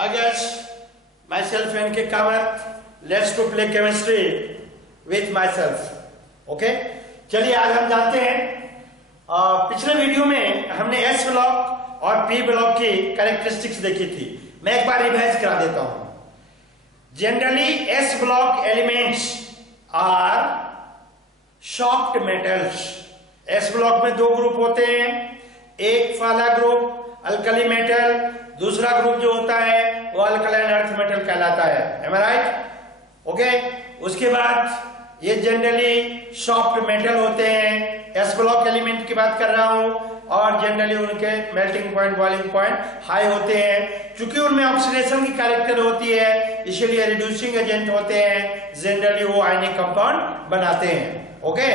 Hi guys, myself N.K. Kamath. Let's to play chemistry with myself. Okay? चलिए आज हम जानते हैं पिछले वीडियो में हमने S ब्लॉक और P ब्लॉक की कैरेक्टरिस्टिक्स देखी थी। मैं एक बार रिवाइज करा देता हूं। Generally S block elements are soft metals. S block में दो ग्रुप होते हैं, एक वाला ग्रुप अल्कली मेटल, दूसरा ग्रुप जो होता है वो अल्कलाइन अर्थ मेटल कहलाता है। Am I right? ओके, उसके बाद ये जनरली सॉफ्ट मेटल होते हैं। एस ब्लॉक एलिमेंट की बात कर रहा हूं और जनरली उनके melting point boiling point high होते हैं। चूंकि उनमें ऑक्सीडेशन की कैरेक्टर होती है इसीलिए रिड्यूसिंग एजेंट होते हैं। जनरली वो आयनिक कंपाउंड बनाते हैं। ओके,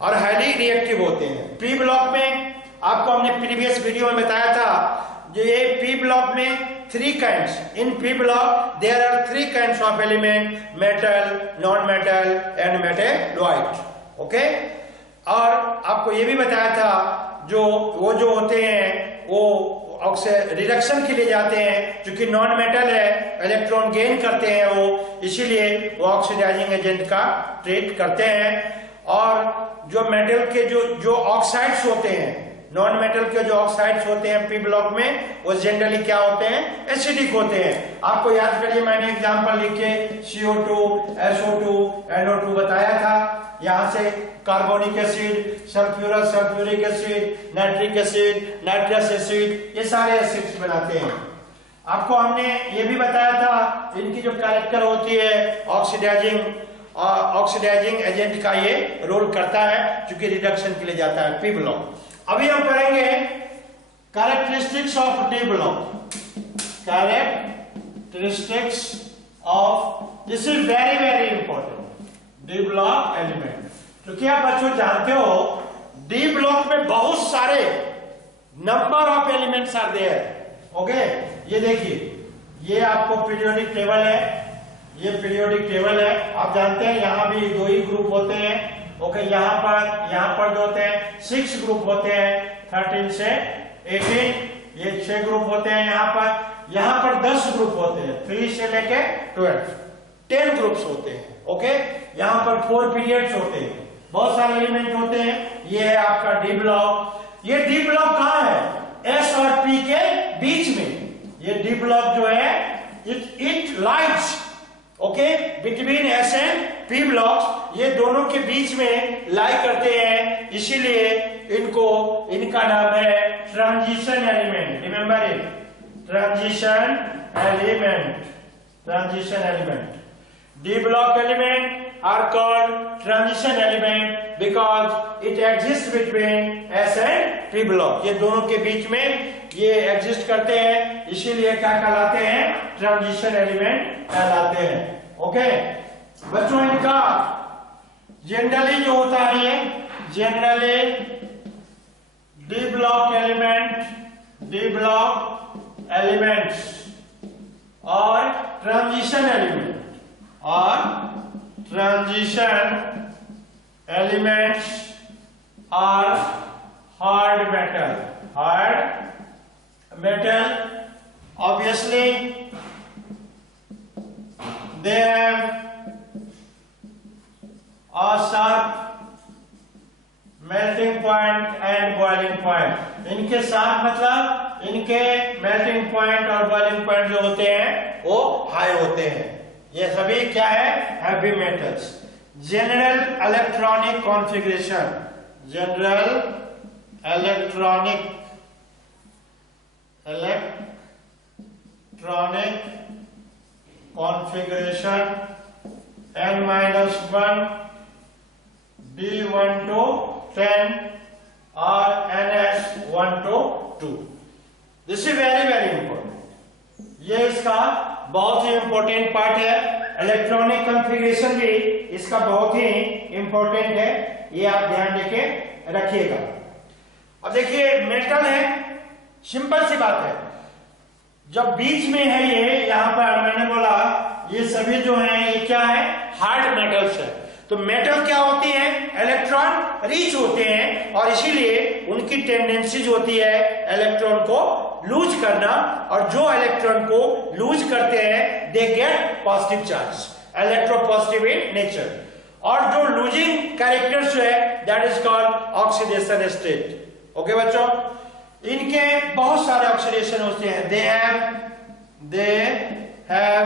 और हाईली रिएक्टिव होते हैं। पी ब्लॉक में आपको हमने प्रीवियस वीडियो में बताया था जो ये पी ब्लॉक में three kinds, in P block there are three kinds of element, metal, non metal and metalloid. Okay, और आपको ये भी बताया था वो जो होते हैं वो रिडक्शन के लिए जाते हैं। क्योंकि नॉन मेटल है, इलेक्ट्रॉन गेन करते हैं वो, इसीलिए वो ऑक्सीडाइजिंग एजेंट का ट्रीट करते हैं। और जो मेटल के जो ऑक्साइड्स होते हैं, नॉन मेटल के जो ऑक्साइड्स होते हैं पी ब्लॉक में, वो जनरली क्या होते हैं, एसिडिक होते हैं। आपको याद करिए, मैंने एग्जांपल लिख के CO2, SO2, NO2 बताया था। यहां से carbonic acid, sulphuric acid, nitric acid, nitrous acid, ये सारे एसिड्स बनाते हैं। आपको हमने ये भी बताया था इनकी जो कैरेक्टर होती है ऑक्सीडाइजिंग एजेंट का ये रोल करता है क्योंकि रिडक्शन के लिए जाता है पी ब्लॉक। अभी हम करेंगे characteristics of D block. Characteristics of, this is very very important, D block element. क्योंकि आप बच्चों जानते हो डी ब्लॉक में बहुत सारे number of elements are there. Okay, ये देखिए, ये आपको पीरियोडिक टेबल है, ये पीरियोडिक टेबल है। आप जानते हैं यहां भी दो ही ग्रुप होते हैं। ओके, यहाँ पर जो होते हैं 6 ग्रुप होते हैं, 13 से 18, ये 6 ग्रुप होते हैं। यहाँ पर 10 ग्रुप होते हैं, 3 से लेके 12, 10 ग्रुप्स होते हैं। ओके, यहाँ पर 4 पीरियड्स होते हैं, बहुत सारे एलिमेंट होते हैं। ये है आपका डी ब्लॉक। ये डी ब्लॉक कहाँ है? एस और पी के बीच में। ये डी ब्लॉक जो है it lies okay between S and P blocks, ये दोनों के बीच में लाई करते हैं, इसीलिए इनका नाम है transition element. Remember it, transition element. D block element are called transition element because it exists between S and P block। ये दोनों के बीच में ये एग्जिस्ट करते हैं, इसीलिए क्या कहलाते हैं? ट्रांजिशन एलिमेंट कहलाते हैं। ओके बच्चों, इनका जनरली जो होता है, जनरली डी ब्लॉक एलिमेंट्स और transition elements are hard metal. Obviously they have a sharp melting point and boiling point। इनके साथ मतलब इनके melting point और boiling point जो होते हैं वो हाई होते हैं। ये सभी क्या है? Heavy metals. General electronic configuration, N-1, D1 to 10 और NS1 to 2। This is very very important. ये इसका बहुत ही इंपॉर्टेंट पार्ट है। इलेक्ट्रॉनिक कॉन्फ़िगरेशन भी इसका बहुत ही इंपॉर्टेंट है, ये आप ध्यान देके रखिएगा। अब देखिए, मेटल है, सिंपल सी बात है, जब बीच में है ये, यहां पर मैंने बोला ये सभी जो हैं ये क्या है? हार्ड मेटल्स है। तो मेटल क्या होती है, इलेक्ट्रॉन रिच होते हैं और इसीलिए उनकी टेंडेंसी जो होती है इलेक्ट्रॉन को लूज करना, और जो इलेक्ट्रॉन को लूज करते हैं they get positive charge, electropositive in nature. और जो लूजिंग कैरेक्टर्स जो है that is called oxidation state. Okay बच्चों, इनके बहुत सारे ऑक्सीडेशन होते हैं, they have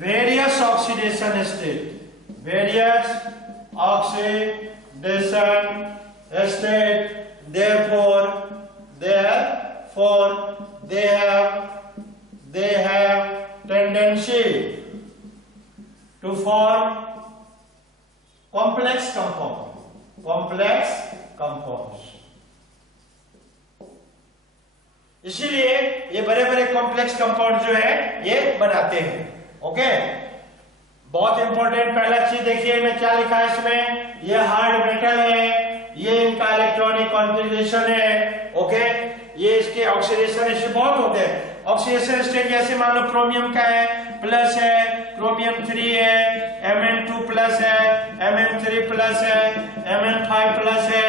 various oxidation state, various oxidation state, therefore they have tendency to form complex compounds। इसीलिए ये बड़े बड़े कॉम्प्लेक्स कंपाउंड जो है ये बनाते हैं। ओके, बहुत इंपॉर्टेंट पहला चीज देखिए में क्या लिखा है इसमें, ये हार्ड मेटल है, ये इनका इलेक्ट्रॉनिक कॉन्फ़िगरेशन है। ओके, ये इसके ऑक्सीडेशन स्टेट बहुत होते हैं। ऑक्सीडेशन स्टेट जैसे मान लो क्रोमियम का है, प्लस है, क्रोमियम 3 है, Mn2 प्लस है, Mn3 प्लस है, Mn5 प्लस है,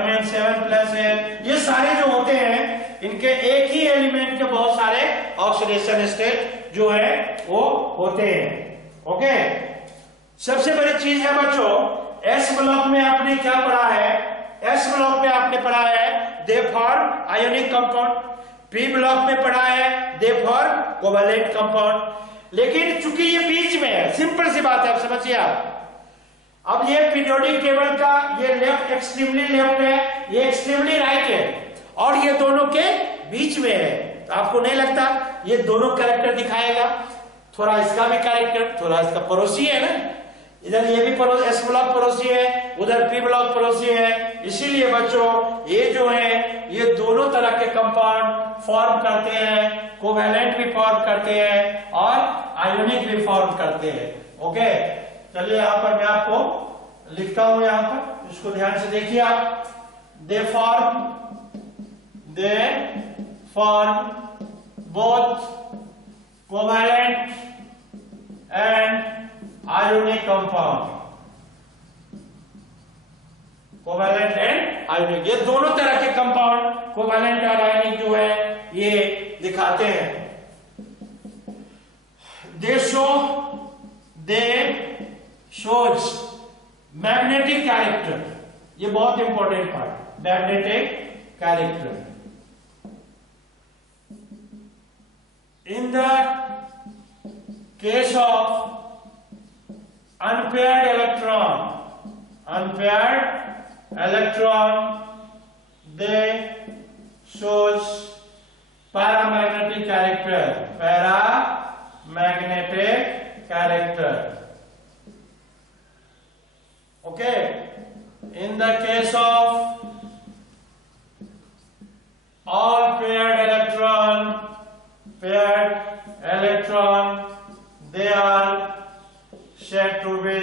Mn7 प्लस है। ये सारे जो होते हैं इनके एक ही एलिमेंट के बहुत सारे ऑक्सीडेशन स्टेट जो है वो होते हैं। ओके, सबसे बड़ी चीज है बच्चों, एस ब्लॉक में आपने क्या पढ़ा है, एस ब्लॉक में आपने पढ़ा है they form ionic compound, P block में पढ़ा है दे फॉर्म कोवैलेंट कंपाउंड। लेकिन चूंकि ये बीच में है, सिंपल सी बात है, आप समझिए आप। अब ये पीरियोडिक टेबल का ये लेफ्ट एक्सट्रीमली लेफ्ट है, ये एक्सट्रीमली राइट है, और ये दोनों के बीच में है। तो आपको नहीं लगता ये दोनों कैरेक्टर दिखाएगा, थोड़ा इसका भी कैरेक्टर, थोड़ा इसका पड़ोसी है ना, इधर ये भी एस ब्लॉक पड़ोसी है, उधर पी ब्लॉक पड़ोसी है। इसीलिए बच्चों ये जो है ये दोनों तरह के कंपाउंड फॉर्म करते हैं, कोवैलेंट भी फॉर्म करते हैं और आयोनिक भी फॉर्म करते हैं। ओके, चलिए यहाँ पर मैं आपको लिखता हूं, यहाँ पर इसको ध्यान से देखिए आप। They form both covalent and ionic compound, covalent and ionic, ये दोनों तरह के कंपाउंड कोवैलेंट और आयोनिक जो है ये दिखाते हैं। दे शोज मैग्नेटिक कैरेक्टर, ये बहुत important part, magnetic character in the case of unpaired electron they shows paramagnetic character, okay। In the case of all paired electron they are said to be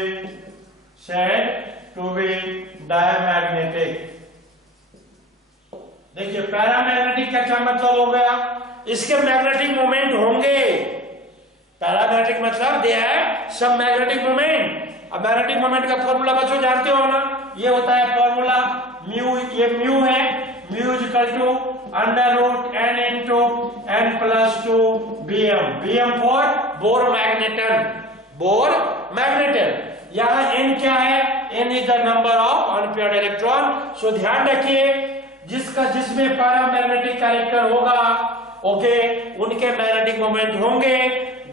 diamagnetic। देखिए paramagnetic का क्या मतलब हो गया, इसके magnetic moment होंगे। Paramagnetic मतलब दे है सब मैग्नेटिक मोमेंट। अब मैग्नेटिक मोमेंट का फॉर्मूला बच्चों जानते हो ना, ये होता है फॉर्मूला म्यू, ये म्यू है, mu is equal to under root n into n plus 2 bm, bm for Bohr magneton. यहाँ n क्या है, n is the number of unpaired electron. So ध्यान रखिए जिसमें पैरामैग्नेटिक कैरेक्टर होगा, ओके, उनके मैग्नेटिक मोमेंट होंगे।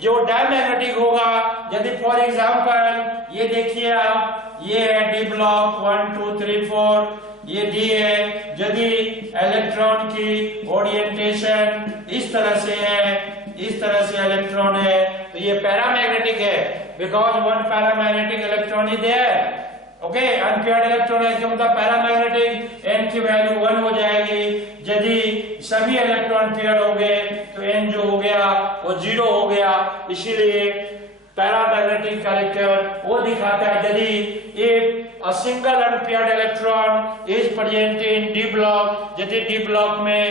जो डायमैग्नेटिक होगा, यदि फॉर एग्जांपल ये देखिए आप, ये है डी ब्लॉक 1 2 3 4, ये डी है, यदि इलेक्ट्रॉन की ओरिएंटेशन इस तरह से है, इस तरह से इलेक्ट्रॉन है, तो ये पैरामैग्नेटिक है, because one paramagnetic electron is there. Okay, unpaired electron है, इसका मतलब पैरामैग्नेटिक, n की वैल्यू 1 हो जाएगी। यदि सभी इलेक्ट्रॉन पेयर हो गए तो n जो हो गया वो 0 हो गया। इसीलिए पैरामैग्नेटिक कैरेक्टर वो दिखाता है यदि एक a single unpaired electron is present in d block, यदि d block में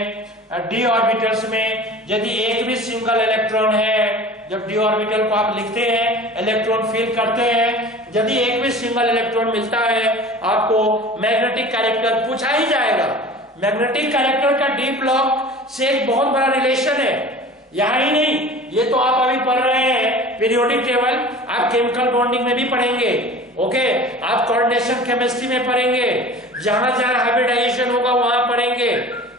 डी ऑर्बिटल्स में यदि एक भी सिंगल इलेक्ट्रॉन है, जब डी ऑर्बिटल को आप लिखते हैं, इलेक्ट्रॉन फील करते हैं, यदि एक भी सिंगल इलेक्ट्रॉन मिलता है आपको मैग्नेटिक कैरेक्टर पूछा ही जाएगा। मैग्नेटिक कैरेक्टर का डी ब्लॉक से एक बहुत बड़ा रिलेशन है। यहां ही नहीं, ये तो आप अभी पढ़ रहे हैं पीरियोडिक टेबल, आप केमिकल बॉन्डिंग में भी पढ़ेंगे, ओके, आप कोऑर्डिनेशन केमिस्ट्री में पढ़ेंगे, जहां जहां हाइब्रिडाइजेशन होगा वहां पढ़ेंगे,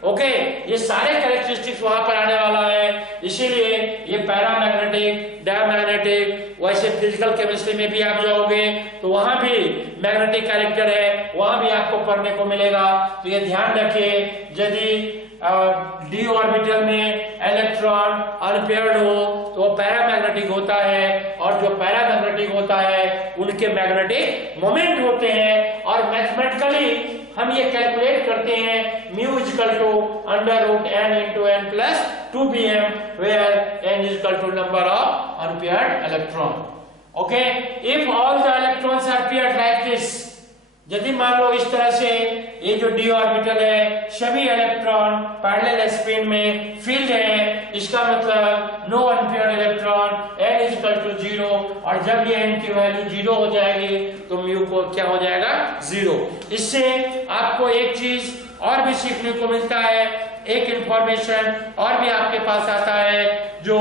ओके, ये सारे कैरेक्टरिस्टिक्स वहां पर आने वाला है। इसीलिए ये पैरामैग्नेटिक, डायमैग्नेटिक, वैसे फिजिकल केमिस्ट्री में भी आप जाओगे तो वहां भी मैग्नेटिक कैरेक्टर है, वहां भी आपको पढ़ने को मिलेगा। तो ये ध्यान रखिए, यदि डी ऑर्बिटल में इलेक्ट्रॉन अनपेयर्ड हो तो वो पैरामैग्नेटिक होता है, और जो पैरामैग्नेटिक होता है उनके मैग्नेटिक मोमेंट होते हैं। और मैथमेटिकली हम ये कैलकुलेट करते हैं mu equal to √n into n plus 2bm, where n is equal to number of unpaired electron. Okay, if all the electrons are paired like this, यदि मान लो इस तरह से ये जो डी ऑर्बिटल है सभी इलेक्ट्रॉन पैरेलल स्पिन में फील्ड है, इसका मतलब no unpaired electron, n is equal to 0, और जब ये n की वैल्यू 0 हो जाएगी तो म्यू को क्या हो जाएगा 0। इससे आपको एक चीज और भी सीखने को मिलता है, एक इंफॉर्मेशन और भी आपके पास आता है, जो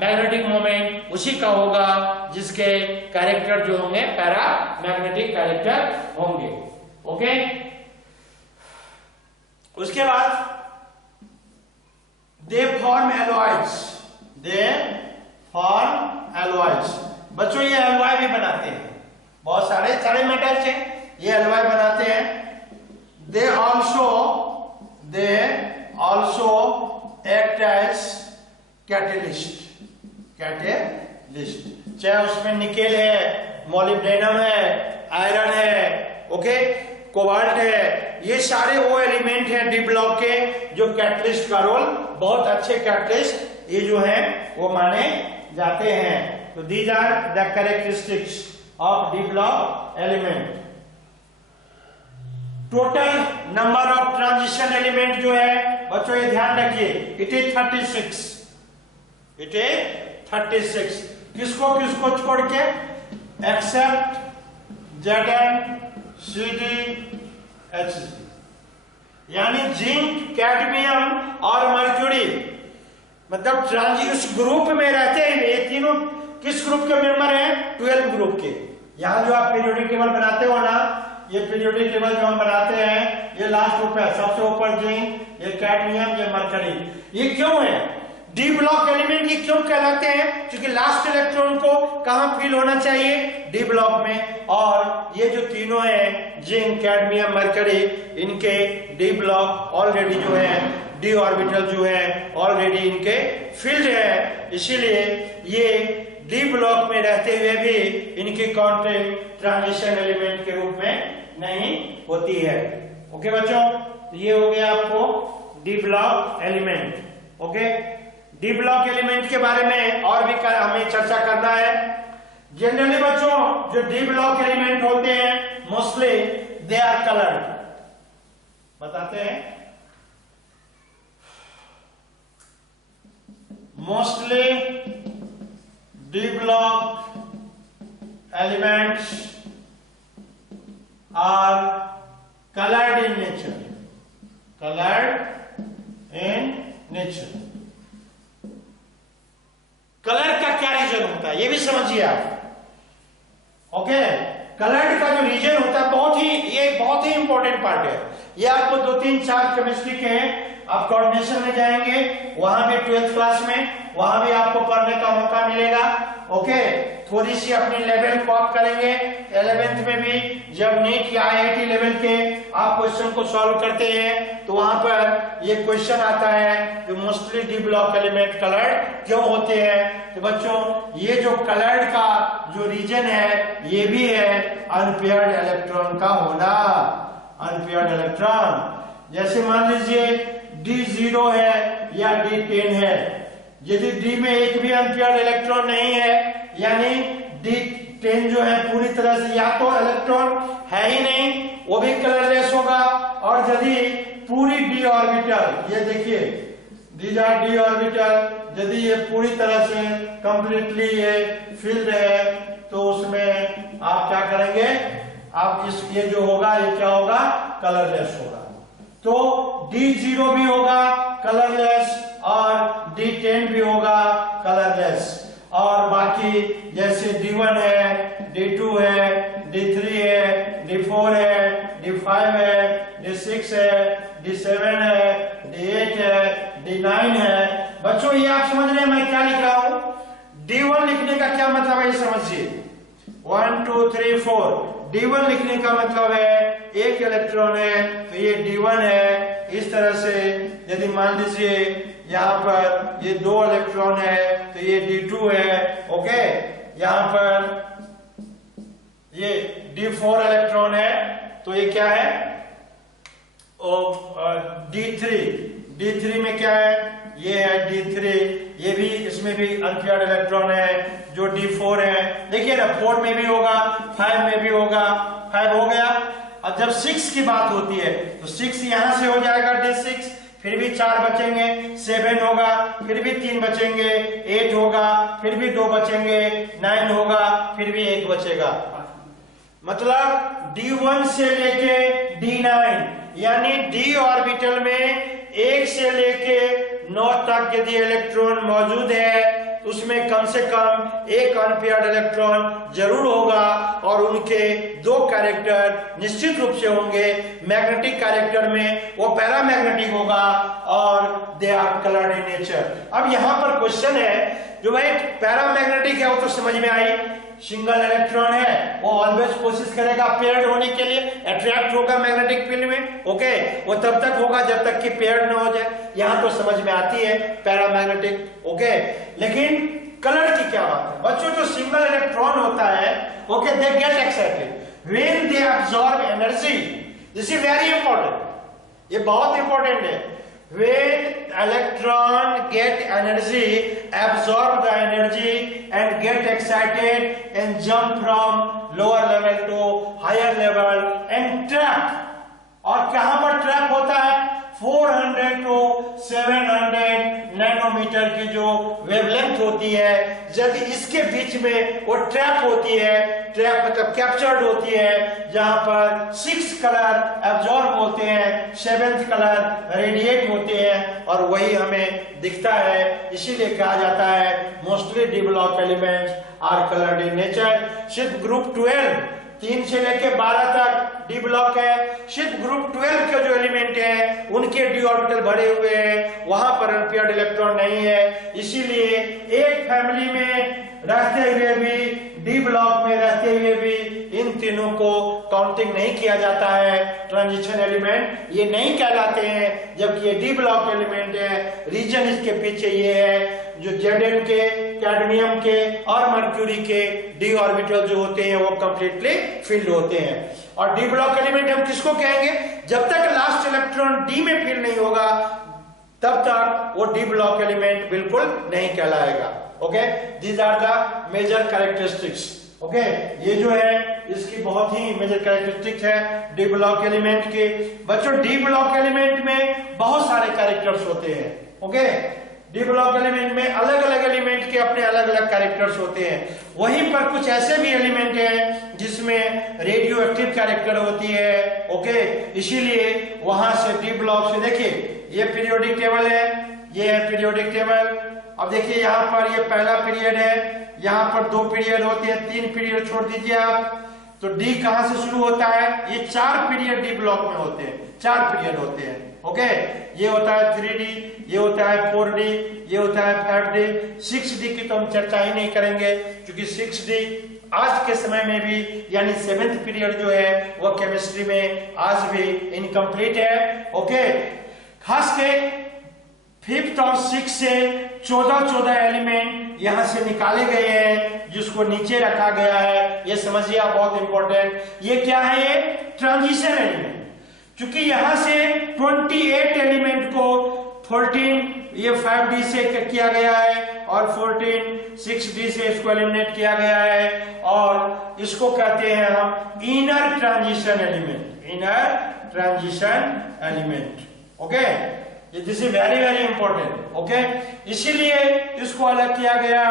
मैग्नेटिक मोमेंट उसी का होगा जिसके कैरेक्टर जो होंगे पैरा मैग्नेटिक कैरेक्टर होंगे, ओके। उसके बाद they form alloys, they form alloys. बच्चों ये एलॉय भी बनाते हैं, बहुत सारे मेटल्स हैं ये एलॉय बनाते हैं। They also act as catalyst, चाहे उसमें निकेल है, मोलिब्डेनम है, आयरन है, ओके, कोबाल्ट है, ये सारे वो एलिमेंट हैं डी ब्लॉक के जो कैटलिस्ट का रोल, बहुत अच्छे कैटलिस्ट ये जो है वो माने जाते हैं। तो these are the characteristics of D block element. Total number of transition element जो है बच्चों ये ध्यान रखिए, इट इज 36, इट इज 36। किसको किसको छोड़ के, एक्सेप्ट Zn, Cd, Hg, यानी जिंक, कैडमियम और मर्क्यूरी, मतलब ट्रांजिशन ग्रुप में रहते हैं। ये तीनों किस ग्रुप के मेंबर हैं? 12 ग्रुप के। यहां जो आप पीरियोडिक टेबल बनाते हो ना, ये पीरियोडिक टेबल जो हम बनाते हैं, ये लास्ट ग्रुप है, सबसे ऊपर जिंक, ये कैडमियम, ये मर्क्यूरी। ये क्यों है? डी ब्लॉक एलिमेंट ये क्यों कहलाते हैं? क्योंकि लास्ट इलेक्ट्रॉन को कहां फील होना चाहिए? डी ब्लॉक में। और ये जो तीनों हैं, जिंक, कैडमियम, मर्क्यूरी, इनके डी ब्लॉक ऑलरेडी जो है, डी ऑर्बिटल जो है ऑलरेडी इनके फील्ड है, इसीलिए ये डी ब्लॉक में रहते हुए भी इनकी काउंटिंग ट्रांजिशन एलिमेंट के रूप में नहीं होती है। ओके बच्चों, तो ये हो गया आपको D block element. Okay, D block element के बारे में और भी हमें चर्चा करना है। जनरली बच्चों जो डी ब्लॉक एलिमेंट होते हैं मोस्टली दे आर कलर्ड, बताते हैं, mostly D block elements are coloured in nature, coloured in nature. Colour का क्या रीजन होता है ये भी समझिए आप। ओके, कलर का जो रीजन होता है ये बहुत ही इंपॉर्टेंट पार्ट है। ये आपको 2, 3, 4 केमिस्ट्री के हैं, आप कोऑर्डिनेशन में जाएंगे, वहां भी 12th क्लास में, वहां भी आपको पढ़ने का मौका मिलेगा। ओके, थोड़ी सी अपनी लेवल को आप करेंगे। 11th में भी जब नीट या IIT लेवल के आप क्वेश्चन को सॉल्व करते हैं तो वहां पर ये क्वेश्चन आता है जो mostly D block element coloured क्यों होते हैं। तो बच्चों ये जो कलर्ड का जो रीजन है ये भी है अनपेयर्ड इलेक्ट्रॉन का होना। अनपेयर्ड इलेक्ट्रॉन, जैसे मान लीजिए D0 है या D10 है, यदि D में एक भी अनपेयर्ड इलेक्ट्रॉन नहीं है, यानी D10 जो है पूरी तरह से या तो इलेक्ट्रॉन है ही नहीं, वो भी कलरलेस होगा। और यदि पूरी D ऑर्बिटल, ये देखिए दीज आर डी ऑर्बिटल। यदि ये पूरी तरह से कंप्लीटली ये फिल्ड है तो उसमें आप क्या करेंगे, आप इस ये जो होगा ये क्या होगा, कलरलेस होगा। तो D0 भी होगा कलरलेस और D10 भी होगा कलरलेस, और बाकी जैसे D1 है, D2 है, D3 है, D4 है, D5 है, D6 है, D7 है, D8 है, D9 है। बच्चों ये आप समझ रहे हैं मैं क्या लिख रहा हूं? D1 लिखने का क्या मतलब है ये समझिए। 1 2 3 4 D1 लिखने का मतलब है एक इलेक्ट्रॉन है तो ये D1 है। इस तरह से यदि मान लीजिए यहाँ पर ये 2 इलेक्ट्रॉन है तो ये D2 है। ओके, यहाँ पर ये D4 इलेक्ट्रॉन है तो ये क्या है, D3। D3 में क्या है, ये है D3, ये भी, इसमें भी अनपेयर्ड इलेक्ट्रॉन है जो D4 है। देखिए ना 4 में भी होगा, 5 में भी होगा, 5 हो गया। अब जब 6 की बात होती है तो 6 यहां से हो जाएगा D6, फिर भी 4 बचेंगे, 7 होगा, फिर भी 3 बचेंगे, 8 होगा, फिर भी 2 बचेंगे, 9 होगा, फिर भी 1 बचेगा। मतलब D1 से लेके D9 यानी D ऑर्बिटल में 1 से लेके 9 तक यदि इलेक्ट्रॉन मौजूद है उसमें कम से कम एक अनपेयर्ड इलेक्ट्रॉन जरूर होगा, और उनके 2 कैरेक्टर निश्चित रूप से होंगे। मैग्नेटिक कैरेक्टर में वो पैरामैग्नेटिक होगा और they are coloured in nature. अब यहां पर क्वेश्चन है, जो भाई पैरामैग्नेटिक है वो तो समझ में आई, सिंगल इलेक्ट्रॉन है वो ऑलवेज कोशिश करेगा पेयर्ड होने के लिए, अट्रैक्ट होगा मैग्नेटिक फील्ड में। ओके, वो तब तक होगा जब तक कि पेयर्ड ना हो जाए, यहां तो समझ में आती है पैरामैग्नेटिक। ओके, लेकिन कलर की क्या बात है बच्चों? जो सिंगल इलेक्ट्रॉन होता है, okay, they get excited when they absorb energy. This is very important, ये बहुत इंपॉर्टेंट है। When electron get energy, absorb the energy and get excited and jump from lower level to higher level and trap। और कहां पर trap होता है? 400 to 700 nanometre की जो वेवलेंथ होती है, यदि इसके बीच में वो ट्रैप होती है, ट्रैप मतलब कैप्चर्ड होती है, जहां पर 6 कलर एब्जॉर्ब होते हैं, 7th कलर रेडिएट होते हैं, और वही हमें दिखता है। इसीलिए कहा जाता है mostly D block elements are coloured in nature. सिर्फ ग्रुप 12 3 से लेके 12 तक डी ब्लॉक है। सिर्फ ग्रुप 12 के जो एलिमेंट हैं उनके डी ऑर्बिटल भरे हुए हैं, वहां पर अनपेयर्ड इलेक्ट्रॉन नहीं है। इसीलिए एक फैमिली में रहते हुए भी, डी ब्लॉक में रहते हुए भी इन तीनों को काउंटिंग नहीं किया जाता है। ट्रांजिशन एलिमेंट ये नहीं कहलाते हैं, जबकि ये डी ब्लॉक एलिमेंट है। रीजन इसके पीछे ये है, जो Zn के, कैडमियम के और मर्क्यूरी के डी ऑर्बिटल जो होते हैं वो कंप्लीटली फिल्ड होते हैं। और डी ब्लॉक एलिमेंट हम किसको कहेंगे? जब तक लास्ट इलेक्ट्रॉन डी में फिल्ड नहीं होगा तब तक वो डी ब्लॉक एलिमेंट बिल्कुल नहीं कहलाएगा। Okay, these are the major characteristics. Okay, ये जो है इसकी बहुत ही मेजर कैरेक्टरिस्टिक्स है डी ब्लॉक एलिमेंट के। बच्चों डी ब्लॉक एलिमेंट में बहुत सारे कैरेक्टर्स होते हैं। ओके, डी ब्लॉक एलिमेंट में अलग अलग एलिमेंट के अपने अलग अलग कैरेक्टर्स होते हैं। वहीं पर कुछ ऐसे भी एलिमेंट हैं जिसमें रेडियो एक्टिव कैरेक्टर होती है। ओके, इसीलिए वहां से डी ब्लॉक से देखिए ये पीरियोडिक टेबल है, ये है पीरियोडिक टेबल। अब देखिए यहाँ पर ये पहला पीरियड है, यहाँ पर 2 पीरियड होते हैं, 3 पीरियड छोड़ दीजिए आप। तो डी कहां से शुरू होता है? ये 4 पीरियड डी ब्लॉक में होते हैं, 4 पीरियड होते हैं। ओके, ये होता है 3D, ये होता है 4D, ये होता है 5D। 6D की तो हम चर्चा ही नहीं करेंगे, क्योंकि 6D आज के समय में भी यानी 7th पीरियड जो है वो केमिस्ट्री में आज भी इनकम्प्लीट है। ओके, खास के 5th और 6th से 14 एलिमेंट यहां से निकाले गए हैं, जिसको नीचे रखा गया है। ये समझिए आप, बहुत इंपॉर्टेंट। ये क्या है? ये ट्रांजिशन एलिमेंट। क्योंकि यहां से 28 एलिमेंट को 14 ये 5D से किया गया है और 14 6D से इसको एलिमिनेट किया गया है, और इसको कहते हैं हम inner transition element. Inner transition element. Okay, this is very very important. Okay, इसीलिए इसको अलग किया गया।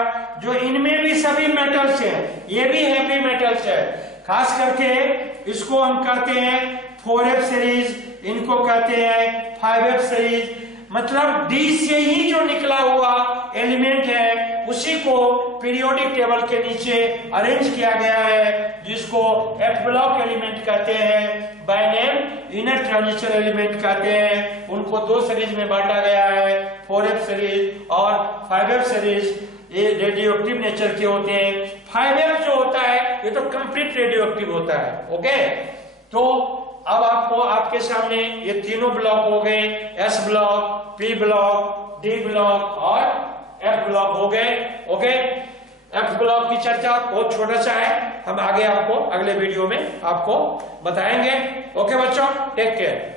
जो इनमें भी सभी मेटल्स हैं, ये भी हैवी मेटल्स है। खास करके इसको हम कहते हैं 4f सीरीज, इनको कहते हैं 5f सीरीज। मतलब डी से ही जो निकला हुआ एलिमेंट है उसी को पीरियोडिक टेबल के नीचे अरेंज किया गया है, जिसको एफ ब्लॉक एलिमेंट कहते हैं, by name inner transition element कहते हैं। उनको दो सीरीज में बांटा गया है, 4f सीरीज और 5f सीरीज। ये रेडियो एक्टिव नेचर के होते हैं। 5f जो होता है ये तो कंप्लीट रेडियो एक्टिव होता है। ओके, तो अब आपको आपके सामने ये तीनों ब्लॉक हो गए, S block, P block, D block और एफ ब्लॉक हो गए। ओके, एफ ब्लॉक की चर्चा बहुत छोटा सा है, हम आगे आपको अगले वीडियो में आपको बताएंगे। ओके बच्चों, टेक केयर।